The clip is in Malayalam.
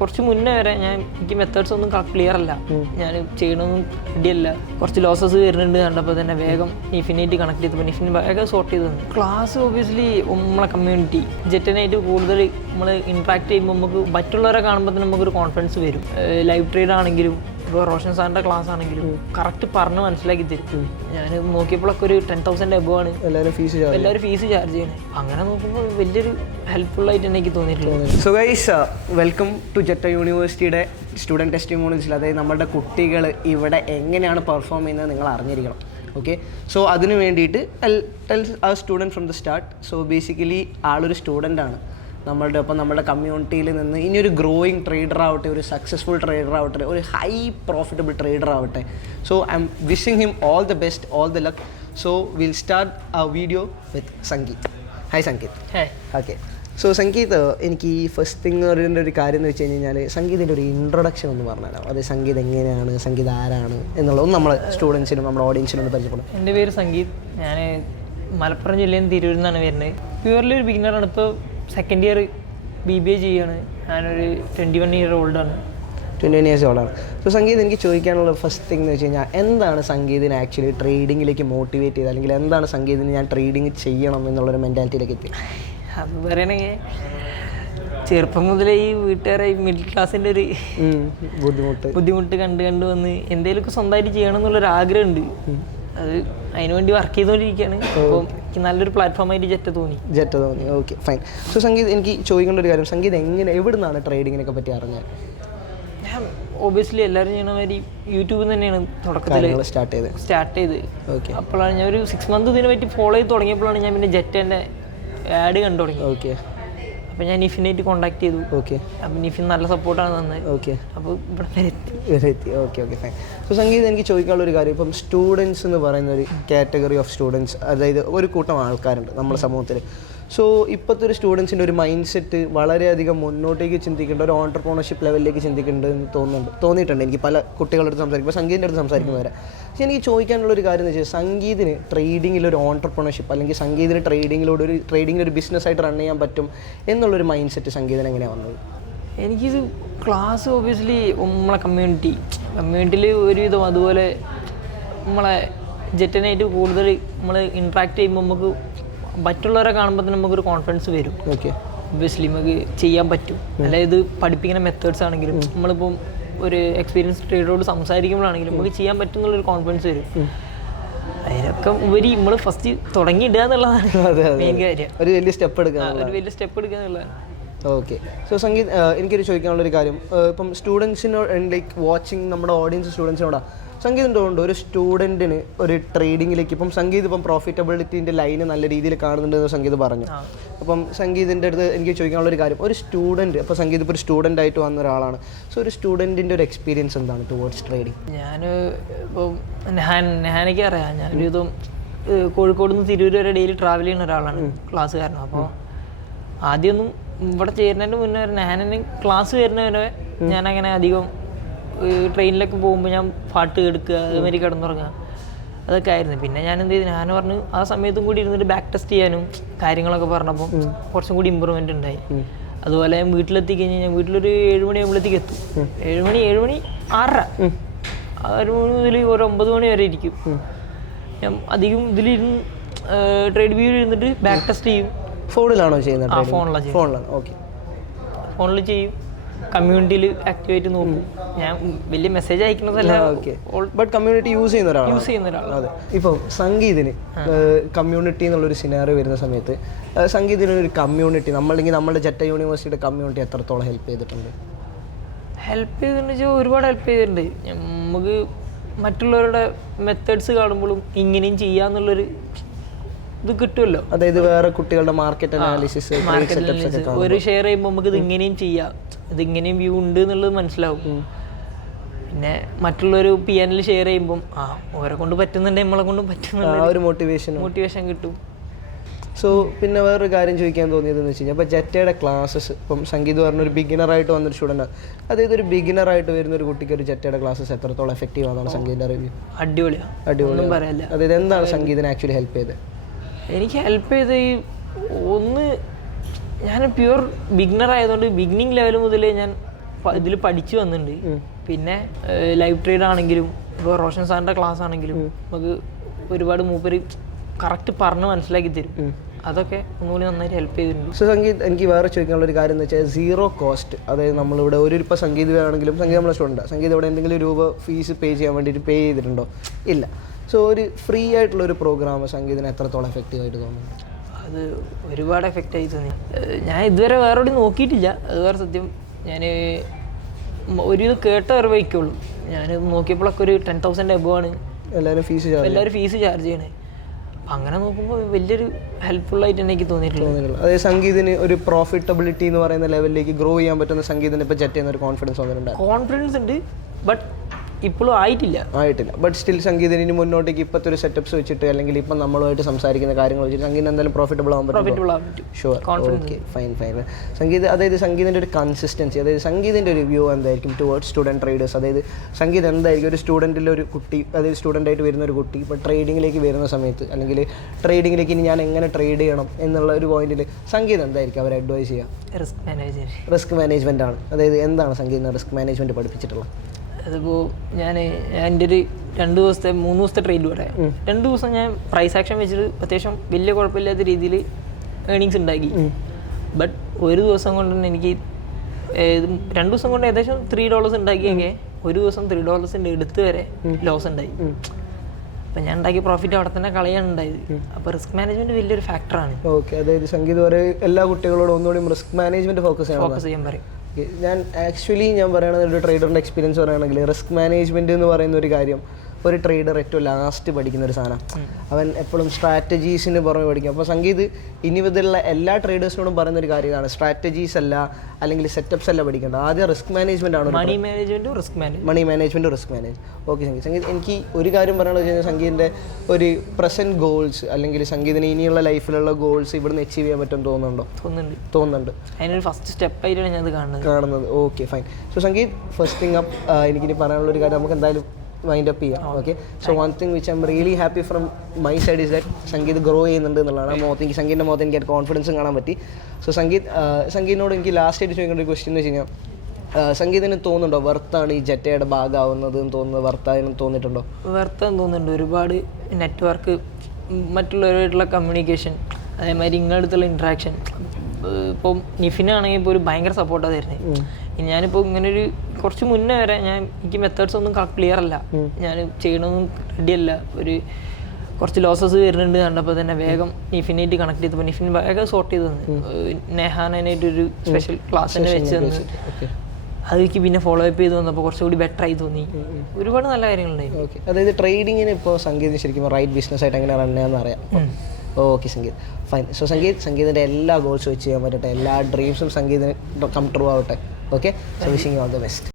കുറച്ച് മുന്നേ വരെ എനിക്ക് മെത്തേഡ്സ് ഒന്നും ക്ലിയർ അല്ല, ഞാൻ ചെയ്യണമെന്നും റെഡിയല്ല, കുറച്ച് ലോസസ് വരുന്നുണ്ട് കണ്ടപ്പോൾ തന്നെ വേഗം നിഫിനായിട്ട് കണക്ട് ചെയ്തപ്പോൾ നിഫിന് വേഗം സോർട്ട് ചെയ്ത് തന്നു. ക്ലാസ് ഒബ്വിയസ്ലി നമ്മളെ കമ്മ്യൂണിറ്റി ജെറ്റനായിട്ട് കൂടുതൽ നമ്മൾ ഇൻട്രാക്ട് ചെയ്യുമ്പോൾ നമുക്ക് മറ്റുള്ളവരെ കാണുമ്പോൾ തന്നെ നമുക്കൊരു കോൺഫിഡൻസ് വരും. ലൈവ് ട്രേഡ് ആണെങ്കിലും ഇപ്പോൾ റോഷൻ സാറിൻ്റെ ക്ലാസ് ആണെങ്കിലും കറക്റ്റ് പറഞ്ഞ് മനസ്സിലാക്കി തരും. ഞാൻ നോക്കിയപ്പോഴൊക്കെ ഒരു 10,000 എബോ ആണ് എല്ലാവരും ഫീസ് ചാർജ് ചെയ്യുന്നത്. അങ്ങനെ നോക്കുമ്പോൾ വലിയൊരു ഹെൽപ്ഫുള്ളായിട്ട് എനിക്ക് തോന്നിയിട്ടുള്ളത്. സോ ഗൈസ്, വെൽക്കം ടു ജെറ്റ യൂണിവേഴ്സിറ്റിയുടെ സ്റ്റുഡൻറ്റ് ടെസ്റ്റിമോണീസിൽ. അതായത് നമ്മുടെ കുട്ടികൾ ഇവിടെ എങ്ങനെയാണ് പെർഫോം ചെയ്യുന്നത് നിങ്ങൾ അറിഞ്ഞിരിക്കണം. ഓക്കെ, സോ അതിന് വേണ്ടിയിട്ട് ടെൽ ആ student from the start. So basically ആളൊരു സ്റ്റുഡൻ്റാണ് നമ്മളുടെ ഒപ്പം, നമ്മുടെ കമ്മ്യൂണിറ്റിയിൽ നിന്ന് ഇനിയൊരു ഗ്രോയിങ് ട്രേഡർ ആവട്ടെ, ഒരു സക്സസ്ഫുൾ ട്രേഡർ ആവട്ടെ, ഒരു ഹൈ പ്രോഫിറ്റബിൾ ട്രേഡർ ആവട്ടെ. So I am wishing him all the best, all the luck. So will start a video with Sangeeth. Hi Sangeeth. Okay, so Sangeeth, എനിക്ക് ഈ ഫസ്റ്റ് തിങ് ഒരു കാര്യം എന്ന് വെച്ച് കഴിഞ്ഞാൽ സംഗീതിൻ്റെ ഒരു ഇൻട്രൊഡക്ഷൻ ഒന്ന് പറഞ്ഞുതരാം. അത് സംഗീത് എങ്ങനെയാണ്, സംഗീത് ആരാണ് എന്നുള്ളതും നമ്മളെ സ്റ്റുഡൻസിനും നമ്മുടെ ഓഡിയൻസിനും ഒന്ന് പരിചയപ്പെടും. എൻ്റെ പേര് സംഗീത്, ഞാൻ മലപ്പുറം ജില്ലയിൽ നിന്ന് തിരൂരിൽ നിന്നാണ് വരുന്നത്. പ്യുവർലി ഒരു ബിഗിനറാണ്. ഇപ്പോൾ സെക്കൻഡ് ഇയർ BBA ചെയ്യുകയാണ്. ഞാനൊരു 21 year ഓൾഡാണ്. 21 years ഓൾഡാണ്. സോ സംഗീത്, എനിക്ക് ചോദിക്കാനുള്ള ഫസ്റ്റ് തിങ് എന്ന് വെച്ച് കഴിഞ്ഞാൽ എന്താണ് സംഗീതിനെ ആക്ച്വലി ട്രേഡിങ്ങിലേക്ക് മോട്ടിവേറ്റ് ചെയ്തത്, അല്ലെങ്കിൽ എന്താണ് സംഗീതിന് ഞാൻ ട്രേഡിങ് ചെയ്യണം എന്നുള്ളൊരു മെൻറ്റാലിറ്റിയിലേക്ക് എത്തി? അത് പറയണമെങ്കിൽ ചെറുപ്പം മുതലേ ഈ വീട്ടുകാരെ മിഡിൽ ക്ലാസ്സിൻ്റെ ഒരു ബുദ്ധിമുട്ട് കണ്ട് വന്ന് എന്തെങ്കിലുമൊക്കെ സ്വന്തമായിട്ട് ചെയ്യണം എന്നുള്ളൊരു ആഗ്രഹമുണ്ട്. അത് അതിനുവേണ്ടി വർക്ക് ചെയ്തുകൊണ്ടിരിക്കുകയാണ്. അപ്പോൾ എനിക്ക് നല്ലൊരു പ്ലാറ്റ്ഫോമായിട്ട് ജെറ്റ തോന്നി. Okay, fine. സോ സംഗീത്, എനിക്ക് ചോദിക്കേണ്ട ഒരു കാര്യം, സംഗീത് എവിടെ നിന്നാണ് ട്രേഡിങ്ങിനൊക്കെ പറ്റി അറിഞ്ഞത്? ഞാൻ ഒബ്വിയസ്ലി എല്ലാവരും ചെയ്യണ മാതിരി യൂട്യൂബിൽ തന്നെയാണ് തുടക്കത്തിൽ സ്റ്റാർട്ട് ചെയ്ത്. ഓക്കെ, അപ്പോഴാണ് ഞാൻ ഒരു 6 months ഇതിനെ പറ്റി ഫോളോ ചെയ്ത് തുടങ്ങിയപ്പോഴാണ് ഞാൻ പിന്നെ ജെറ്റൻ്റെ ആഡ് കണ്ടു തുടങ്ങി. ഓക്കെ, അപ്പോൾ ഞാൻ നിഫിനായിട്ട് കോൺടാക്ട് ചെയ്തു. ഓക്കെ, അപ്പോൾ നിഫിൻ നല്ല സപ്പോർട്ടാണ് തന്നത്. ഓക്കെ, അപ്പോൾ ഇവിടെ എത്തി. Okay, fine. സോ സംഗീത്, എനിക്ക് ചോദിക്കാനുള്ള ഒരു കാര്യം, ഇപ്പം സ്റ്റുഡൻസ് എന്ന് പറയുന്ന ഒരു കാറ്റഗറി ഓഫ് സ്റ്റുഡൻസ്, അതായത് ഒരു കൂട്ടം ആൾക്കാരുണ്ട് നമ്മുടെ സമൂഹത്തിൽ. സോ ഇപ്പോഴത്തെ ഒരു സ്റ്റുഡൻസിൻ്റെ ഒരു മൈൻഡ് സെറ്റ് വളരെയധികം മുന്നോട്ടേക്ക് ചിന്തിക്കേണ്ട, ഒരു ഓൺടർപ്രണർഷിപ്പ് ലെവലിലേക്ക് ചിന്തിക്കേണ്ടതെന്ന് തോന്നിയിട്ടുണ്ട് എനിക്ക് പല കുട്ടികളുടെ അടുത്ത് സംസാരിക്കുമ്പോൾ, സംഗീതിൻ്റെ അടുത്ത് സംസാരിക്കുന്നവരെ. പക്ഷേ എനിക്ക് ചോദിക്കാനുള്ളൊരു കാര്യം എന്ന് വെച്ചാൽ, സംഗീതിന് ട്രേഡിങ്ങിലൊരു ഓൺടർപ്രണർഷിപ്പ് അല്ലെങ്കിൽ സംഗീതിന് ട്രേഡിങ്ങിലൊരു ബിസിനസ്സായിട്ട് റൺ ചെയ്യാൻ പറ്റും എന്നുള്ളൊരു മൈൻഡ് സെറ്റ് സംഗീതം എങ്ങനെയാണ് വന്നത്? എനിക്കിത് ക്ലാസ് ഒബ്വിയസ്ലി നമ്മളെ കമ്മ്യൂണിറ്റിയിൽ ഒരുവിധം, അതുപോലെ നമ്മളെ ജെറ്റനായിട്ട് കൂടുതൽ നമ്മൾ ഇൻട്രാക്ട് ചെയ്യുമ്പോൾ നമുക്ക് മറ്റുള്ളവരെ കാണുമ്പോൾ തന്നെ നമുക്കൊരു കോൺഫിഡൻസ് വരും. ഓക്കെ, ഒബ്വിയസ്ലി നമുക്ക് ചെയ്യാൻ പറ്റും. അതായത് പഠിപ്പിക്കുന്ന മെത്തേഡ്സ് ആണെങ്കിലും നമ്മളിപ്പം ഒരു എക്സ്പീരിയൻസ് ട്രേഡറോട് സംസാരിക്കുമ്പോഴാണെങ്കിലും നമുക്ക് ചെയ്യാൻ പറ്റും എന്നുള്ളൊരു കോൺഫിഡൻസ് വരും. അതിനൊക്കെ ഉപരി നമ്മൾ ഫസ്റ്റ് തുടങ്ങിയിടുക എന്നുള്ളതാണ് മെയിൻ കാര്യം. ഒരു വലിയ സ്റ്റെപ്പ് എടുക്കുക എന്നുള്ളതാണ്. ഓക്കെ, സോ സംഗീത്, എനിക്കൊരു ചോദിക്കാനുള്ളൊരു കാര്യം, ഇപ്പം സ്റ്റുഡൻസിനോട് ലൈക്ക് വാച്ചിങ് നമ്മുടെ ഓഡിയൻസ് സ്റ്റുഡൻസിനോടാ, സംഗീതം ഉണ്ട് ഒരു സ്റ്റുഡൻറ്റിന് ഒരു ട്രേഡിങ്ങിലേക്ക്, ഇപ്പം സംഗീത് ഇപ്പം പ്രോഫിറ്റബിലിറ്റീൻ്റെ ലൈന് നല്ല രീതിയിൽ കാണുന്നുണ്ടെന്ന് സംഗീത് പറഞ്ഞു. അപ്പം സംഗീതിൻ്റെ അടുത്ത് എനിക്ക് ചോദിക്കാനുള്ളൊരു കാര്യം, ഒരു സ്റ്റുഡൻറ്റ്, അപ്പോൾ സംഗീത് ഇപ്പോൾ ഒരു സ്റ്റുഡൻ്റ് ആയിട്ട് വന്ന ഒരാളാണ്. സോ ഒരു സ്റ്റുഡൻറ്റിൻ്റെ ഒരു എക്സ്പീരിയൻസ് എന്താണ് ടുവേർഡ്സ് ട്രേഡിങ്? ഞാൻ ഇപ്പം നെഹാനയ്ക്ക് അറിയാം, ഞാനൊരു ഇതും കോഴിക്കോട് നിന്ന് തിരൂർ വരെ ഡെയിലി ട്രാവൽ ചെയ്യുന്ന ഒരാളാണ്, ക്ലാസ്സുകാരനാണ്. അപ്പോൾ ആദ്യമൊന്നും ഇവിടെ ചേരുന്നതിന് മുന്നേ നെഹാനെ ക്ലാസ് വരുന്നവരെ ഞാനങ്ങനെ അധികം ട്രെയിനിലൊക്കെ പോകുമ്പോൾ ഞാൻ പാട്ട് കേൾക്കുക, അതുമാതിരി കിടന്നുറങ്ങുക, അതൊക്കെ ആയിരുന്നു. പിന്നെ ഞാൻ എന്ത് ചെയ്തു, ഞാൻ പറഞ്ഞു ആ സമയത്തും കൂടി ഇരുന്നിട്ട് ബാക്ക് ടെസ്റ്റ് ചെയ്യാനും കാര്യങ്ങളൊക്കെ പറഞ്ഞപ്പോൾ കുറച്ചും കൂടി ഇമ്പ്രൂവ്മെൻ്റ് ഉണ്ടായി. അതുപോലെ ഞാൻ വീട്ടിലെത്തി കഴിഞ്ഞാൽ ഞാൻ വീട്ടിലൊരു 7 മണിയാകുമ്പോഴത്തേക്ക് എത്തും. 7 മണി 6:30 6 മണി മുതൽ ഒരു 9 മണി വരെ ഇരിക്കും. ഞാൻ അധികം ഇതിലിരുന്ന് ട്രേഡ് വ്യൂവിൽ ഇരുന്നിട്ട് ബാക്ക് ടെസ്റ്റ് ചെയ്യും. ഫോണിലാണോ ചെയ്യുന്നത്? ഫോണിലാണ്. ഓക്കെ, ഫോണിൽ ചെയ്യും, കമ്മ്യൂണിറ്റിയിൽ ആക്ടിവായിട്ട് നോക്കും. ഞാൻ വലിയ മെസ്സേജ് അയക്കുന്നതല്ല, ബട്ട് കമ്മ്യൂണിറ്റി യൂസ് ചെയ്യുന്ന ഒരാളാണ്. അതെ, ഇപ്പോൾ സംഗീതിന് കമ്മ്യൂണിറ്റി എന്നുള്ളൊരു സിനാറിയോ വരുന്ന സമയത്ത് സംഗീതിനൊരു കമ്മ്യൂണിറ്റി നമ്മളെങ്കിൽ നമ്മുടെ ജെറ്റ യൂണിവേഴ്സിറ്റിയുടെ കമ്മ്യൂണിറ്റി എത്രത്തോളം ഹെൽപ്പ് ചെയ്തിട്ടുണ്ട്? ഒരുപാട് ഹെൽപ്പ് ചെയ്തിട്ടുണ്ട്. നമുക്ക് മറ്റുള്ളവരുടെ മെത്തേഡ്സ് കാണുമ്പോഴും ഇങ്ങനെയും ചെയ്യാന്നുള്ളൊരു ഇത് കിട്ടുമല്ലോ. അതായത് വേറെ കുട്ടികളുടെ മാർക്കറ്റ് അനാലിസിസ് ഒരു ഷെയർ ചെയ്യുമ്പോൾ നമുക്ക് ഇത് ഇങ്ങനെയും ചെയ്യാം, ഇതിങ്ങനെയും വ്യൂ ഉണ്ട് എന്നുള്ളത് മനസ്സിലാവും. പിന്നെ മറ്റുള്ളവർ PNL ഷെയർ ചെയ്യുമ്പം ഓരെ കൊണ്ട് പറ്റുന്നുണ്ടെങ്കിൽ നമ്മളെ കൊണ്ടും പറ്റുന്നുണ്ട്, ഒരു മോട്ടിവേഷൻ കിട്ടും. സോ പിന്നെ വേറൊരു കാര്യം ചോദിക്കാൻ തോന്നിയതെന്ന് വെച്ച് കഴിഞ്ഞാൽ, ഇപ്പോൾ ജെറ്റയുടെ ക്ലാസ്സസ്, ഇപ്പം സംഗീത് പറഞ്ഞൊരു ബിഗിനറായിട്ട് വന്നൊരു സ്റ്റുഡൻ്റ്, അതായത് ഒരു ബിഗിനറായിട്ട് വരുന്ന ഒരു കുട്ടിക്ക് ഒരു ജെറ്റയുടെ ക്ലാസ്സസ് എത്രത്തോളം എഫക്റ്റീവ് ആണെന്നാണ് സംഗീതിൻ്റെ റിവ്യൂ? അടിപൊളിയാണ്. അതായത് എന്താണ് സംഗീതിനെ ആക്ച്വലി ഹെൽപ്പ് ചെയ്തത്? എനിക്ക് ഹെൽപ്പ് ചെയ്ത ഒന്ന്, ഞാൻ പ്യുവർ ബിഗിനർ ആയതുകൊണ്ട് ബിഗിനിങ് ലെവൽ മുതലേ ഞാൻ ഇതിൽ പഠിച്ചു വന്നിട്ടുണ്ട്. പിന്നെ ലൈവ് ട്രേഡ് ആണെങ്കിലും ഇപ്പോൾ റോഷൻ സാറിൻ്റെ ക്ലാസ് ആണെങ്കിലും നമുക്ക് ഒരുപാട് മൂപ്പര് കറക്റ്റ് പറഞ്ഞ് മനസ്സിലാക്കി തരും. അതൊക്കെ ഒന്നുകൂടി നന്നായിട്ട് ഹെൽപ്പ് ചെയ്തിട്ടുണ്ട്. സോ സംഗീത്, എനിക്ക് വേറെ ചോദിക്കാനുള്ള ഒരു കാര്യം എന്ന് വെച്ചാൽ സീറോ കോസ്റ്റ്. അതായത് നമ്മളിവിടെ ഇപ്പോൾ സംഗീത് ആണെങ്കിലും സംഗീത് നമ്മളെ സ്റ്റുഡൻറ്റ് സംഗീത് ഇവിടെ എന്തെങ്കിലും രൂപ ഫീസ് പേ ചെയ്യാൻ വേണ്ടിയിട്ട് പേ ചെയ്തിട്ടുണ്ടോ? ഇല്ല. സോ ഒരു ഫ്രീ ആയിട്ടുള്ള ഒരു പ്രോഗ്രാം സംഗീതത്തിന് എത്രത്തോളം എഫക്റ്റീവ് ആയിട്ട് തോന്നുന്നു? അത് ഒരുപാട് എഫക്റ്റ് ആയി തോന്നി. ഞാൻ ഇതുവരെ വേറെ നോക്കിയിട്ടില്ല, അത് വേറെ സത്യം. ഞാൻ ഒരു കേട്ട അറിവയ്ക്കുള്ളൂ. ഞാൻ നോക്കിയപ്പോഴൊക്കെ ഒരു 10,000 എബോ ആണ് എല്ലാവരും ഫീസ് ചാർജ് ചെയ്യണേ. അപ്പം അങ്ങനെ നോക്കുമ്പോൾ വലിയൊരു ഹെൽപ്ഫുൾ ആയിട്ട് എനിക്ക് തോന്നിയിട്ടുള്ളത്. അതായത് സംഗീതത്തിന് ഒരു പ്രോഫിറ്റബിലിറ്റി എന്ന് പറയുന്ന ലെവലിലേക്ക് ഗ്രോ ചെയ്യാൻ പറ്റുന്ന സംഗീതത്തിന് ഇപ്പോൾ ജെറ്റ് ചെയ്യുന്ന ഒരു കോൺഫിഡൻസ് ഉണ്ട്. ബട്ട് ഇപ്പോഴും ആയിട്ടില്ല. ബട്ട് സ്റ്റിൽ സംഗീതത്തിന് ഇനി മുന്നോട്ടേക്ക് ഇപ്പോഴത്തെ ഒരു സെറ്റപ്സ് വെച്ചിട്ട് അല്ലെങ്കിൽ ഇപ്പം നമ്മളുമായിട്ട് സംസാരിക്കുന്ന കാര്യങ്ങൾ വെച്ചിട്ട് സംഗീതം എന്തായാലും പ്രോഫിറ്റബിൾ ആകാൻ പറ്റും. ഷുവർ. Okay, fine. സംഗീത, അതായത് സംഗീതത്തിൻ്റെ ഒരു കൺസിസ്റ്റൻസി, അതായത് സംഗീതത്തിൻ്റെ ഒരു വ്യൂ എന്തായിരിക്കും ടുവേർഡ്സ് സ്റ്റുഡൻറ്റ് ട്രേഡേഴ്സ്? അതായത് സംഗീതം എന്തായിരിക്കും ഒരു സ്റ്റുഡൻറ്റിലെ ഒരു കുട്ടി, അതായത് സ്റ്റുഡൻ്റായിട്ട് വരുന്ന ഒരു കുട്ടി ഇപ്പോൾ ട്രേഡിങ്ങിലേക്ക് വരുന്ന സമയത്ത്, അല്ലെങ്കിൽ ട്രേഡിങ്ങിലേക്ക് ഇനി ഞാൻ എങ്ങനെ ട്രേഡ് ചെയ്യണം എന്നുള്ള ഒരു പോയിന്റിൽ സംഗീതം എന്തായിരിക്കും അവർ അഡ്വൈസ് ചെയ്യുക? റിസ്ക് മാനേജ്മെൻ്റ് ആണ്. അതായത് എന്താണ് സംഗീതം റിസ്ക് മാനേജ്മെൻറ്റ് പഠിപ്പിച്ചിട്ടുള്ളത്? അതിപ്പോൾ എൻ്റെ ഒരു 3 ദിവസത്തെ ട്രേഡ് പറയാം. 2 ദിവസം ഞാൻ പ്രൈസ് ആക്ഷൻ വെച്ചിട്ട് അത്യാവശ്യം വലിയ കുഴപ്പമില്ലാത്ത രീതിയിൽ ഏണിങ്സ് ഉണ്ടാക്കി. ബട്ട് ഒരു ദിവസം കൊണ്ട് തന്നെ എനിക്ക് 2 ദിവസം കൊണ്ട് ഏകദേശം $3 ഉണ്ടാക്കിയെങ്കിൽ ഒരു ദിവസം $3 എടുത്ത് വരെ ലോസ് ഉണ്ടായി. അപ്പം ഞാൻ ഉണ്ടാക്കിയ പ്രോഫിറ്റ് അവിടെ തന്നെ കളയാണ് ഉണ്ടായത്. അപ്പോൾ റിസ്ക് മാനേജ്മെന്റ് വലിയൊരു ഫാക്ടറാണ്. ഓക്കെ, അതായത് സംഗീതം വരെ എല്ലാ കുട്ടികളോടും ഒന്നുകൂടി റിസ്ക് മാനേജ്മെന്റ് ഫോക്കസ് ചെയ്യാൻ പറയും. ഞാൻ പറയുന്നത് ഒരു ട്രേഡറിൻ്റെ എക്സ്പീരിയൻസ് പറയുകയാണെങ്കിൽ റിസ്ക് മാനേജ്മെൻറ്റ് എന്ന് പറയുന്ന ഒരു കാര്യം ഒരു ട്രേഡർ ഏറ്റവും ലാസ്റ്റ് പഠിക്കുന്ന ഒരു സാധനം. അവൻ എപ്പോഴും സ്ട്രാറ്റജീസിന് പുറമെ പഠിക്കും. അപ്പോൾ സംഗീത് ഇനി മുതലുള്ള എല്ലാ ട്രേഡേഴ്സിനോടും പറയുന്ന ഒരു കാര്യമാണ് സ്ട്രാറ്റജീസ് അല്ല അല്ലെങ്കിൽ സെറ്റപ്സ് അല്ല പഠിക്കേണ്ടത്, ആദ്യം റിസ്ക് മാനേജ്മെൻ്റ് ആണ്. Money management risk manage. Okay Sangeeth, എനിക്ക് ഒരു കാര്യം പറയാനുള്ളത് വെച്ച് കഴിഞ്ഞാൽ സംഗീതിൻ്റെ ഒരു പ്രസൻറ്റ് ഗോൾസ് അല്ലെങ്കിൽ സംഗീതിന് ഇനിയുള്ള ലൈഫിലുള്ള ഗോൾസ് ഇവിടുന്ന് അച്ചീവ് ചെയ്യാൻ പറ്റും തോന്നുന്നുണ്ട്. അതിനൊരു ഫസ്റ്റ് സ്റ്റെപ്പായിട്ടാണ് ഞാൻ കാണുന്നത്. Okay, fine. So Sangeeth, first thing up എനിക്കിനി പറയാനുള്ള ഒരു കാര്യം നമുക്ക് എന്തായാലും വൈൻഡ് അപ്പ് ചെയ്യാം. Okay, so one thing which I am really happy from my side is that Sangeeth grow ചെയ്യുന്നുണ്ട് എന്നുള്ളതാണ്. എനിക്ക് സംഗീതിൻ്റെ മുഖത്ത് എനിക്ക് കോൺഫിഡൻസും കാണാൻ പറ്റി. സോ സംഗീതിനോട് എനിക്ക് ലാസ്റ്റ് ആയിട്ട് ചോദിക്കേണ്ട ഒരു ക്വസ്റ്റ്യൻ എന്ന് വെച്ച് കഴിഞ്ഞാൽ, സംഗീതത്തിന് തോന്നുന്നുണ്ടോ വർത്താണ് ഈ ജെറ്റയുടെ ഭാഗമാവുന്നത് എന്ന് തോന്നുന്നത്? വർത്താനും തോന്നിയിട്ടുണ്ടോ? വർത്താൻ തോന്നുന്നുണ്ട്. ഒരുപാട് നെറ്റ്വർക്ക്, മറ്റുള്ളവരുമായിട്ടുള്ള കമ്മ്യൂണിക്കേഷൻ, അതേമാതിരി ഇങ്ങടുത്തുള്ള ഇൻട്രാക്ഷൻ. ഇപ്പം നിഫിനാണെങ്കിൽ ഇപ്പോൾ ഒരു ഭയങ്കര സപ്പോർട്ടാണ് തരുന്നത്. ഞാനിപ്പോൾ ഇങ്ങനൊരു കുറച്ച് മുന്നേ വരെ എനിക്ക് മെത്തേഡ്സ് ഒന്നും ക്ലിയർ അല്ല, ഞാൻ ചെയ്യണമെന്നും റെഡിയല്ല. കുറച്ച് ലോസസ് വരുന്നുണ്ട് കണ്ടപ്പോൾ തന്നെ വേഗം നിഫിനായിട്ട് കണക്ട് ചെയ്തപ്പോൾ നിഫിൻ വേഗം സോർട്ട് ചെയ്ത് തന്നു. നെഹാനായിട്ടൊരു സ്പെഷ്യൽ ക്ലാസ് തന്നെ വെച്ച് തന്നു. അതെനിക്ക് പിന്നെ ഫോളോ അപ്പ് ചെയ്ത് വന്നപ്പോൾ കുറച്ചുകൂടി ബെറ്റർ ആയി തോന്നി. ഒരുപാട് നല്ല കാര്യങ്ങളുണ്ടായി. ഓക്കെ, അതായത് ട്രേഡിങ്ങിന് ഇപ്പോൾ സംഗീതം ശരിക്കും റൈറ്റ് ബിസിനസ് ആയിട്ട് എങ്ങനെ റൺ ചെയ്യാമെന്ന് അറിയാം. Okay Sangeeth, fine. സോ സംഗീതിൻ്റെ എല്ലാ ഗോൾസും വെച്ച് ചെയ്യാൻ പറ്റട്ടെ, എല്ലാ ഡ്രീംസും സംഗീതം കം ട്രൂ ആവട്ടെ. Okay, so wishing you all the best.